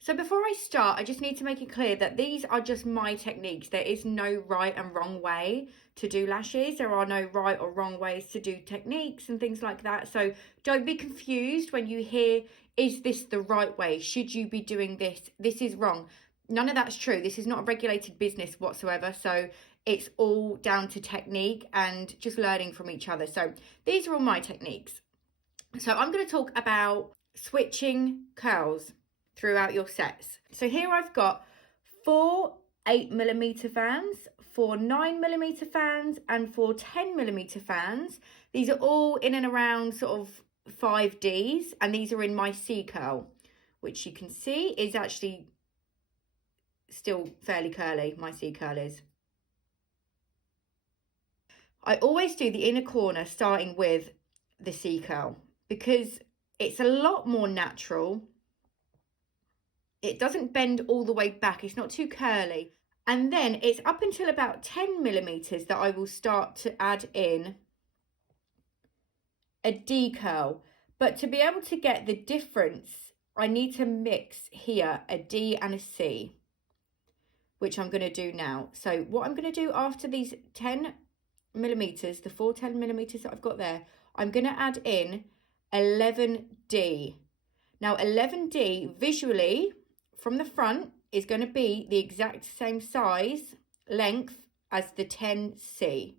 So before I start, I just need to make it clear that these are just my techniques. There is no right and wrong way to do lashes. There are no right or wrong ways to do techniques and things like that. So don't be confused when you hear, is this the right way? Should you be doing this? This is wrong. None of that's true. This is not a regulated business whatsoever. So it's all down to technique and just learning from each other. So these are all my techniques. So I'm going to talk about switching curls throughout your sets. So here I've got 4 8mm fans, 4 9mm fans, and 4 10mm fans. These are all in and around sort of 5Ds, and these are in my 𝐸𝐶, which you can see is actually still fairly curly. My 𝐸𝐶 is. I always do the inner corner starting with the 𝐸𝐶 because it's a lot more natural. It doesn't bend all the way back. It's not too curly. And then it's up until about 10mm that I will start to add in a D curl. But to be able to get the difference, I need to mix here a D and a C, which I'm going to do now. So what I'm going to do after these 10mm, the 4 10mm that I've got there, I'm going to add in 11D. Now 11D visually from the front is going to be the exact same size, length as the 10C.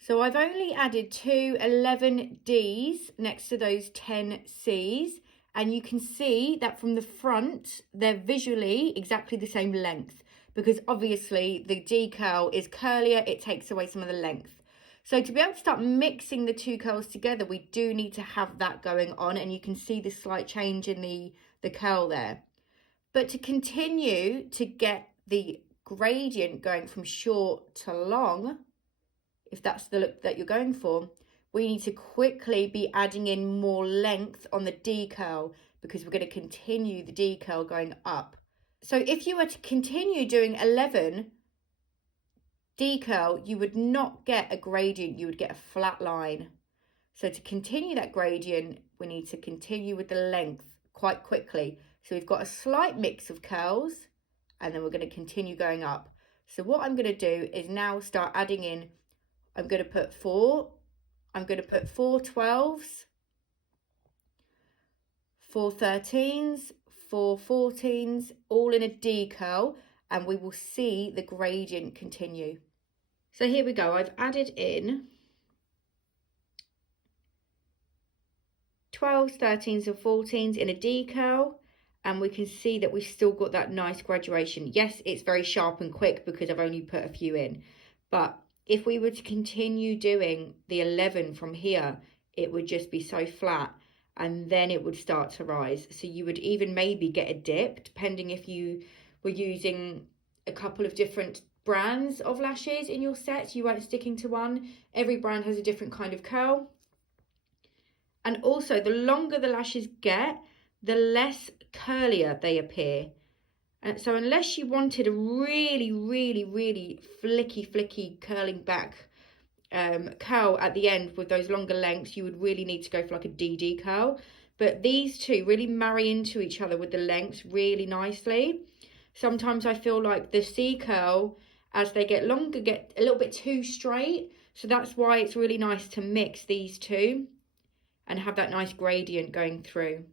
So I've only added 2 11Ds next to those 10Cs, and you can see that from the front, they're visually exactly the same length, because obviously the D curl is curlier, it takes away some of the length. So to be able to start mixing the two curls together, we do need to have that going on, and you can see the slight change in the curl there. But to continue to get the gradient going from short to long, if that's the look that you're going for, we need to quickly be adding in more length on the D curl, because we're going to continue the D curl going up. So if you were to continue doing 11 D curl, you would not get a gradient, you would get a flat line. So to continue that gradient, we need to continue with the length quite quickly. So we've got a slight mix of curls, and then we're going to continue going up. So what I'm going to do is now start adding in, I'm going to put 4 12s, 4 13s, 4 14s, all in a D curl, and we will see the gradient continue. So here we go, I've added in 12s, 13s and 14s in a D curl, and we can see that we've still got that nice graduation. Yes, it's very sharp and quick because I've only put a few in, but if we were to continue doing the 11 from here, it would just be so flat, and then it would start to rise. So you would even maybe get a dip, depending if you were using a couple of different brands of lashes in your set. You weren't sticking to one. Every brand has a different kind of curl. And also, the longer the lashes get, the less curlier they appear. And so unless you wanted a really, really, really flicky, curling back curl at the end with those longer lengths, you would really need to go for like a DD curl. But these two really marry into each other with the lengths really nicely. Sometimes I feel like the C curl, as they get longer, get a little bit too straight. So that's why it's really nice to mix these two and have that nice gradient going through.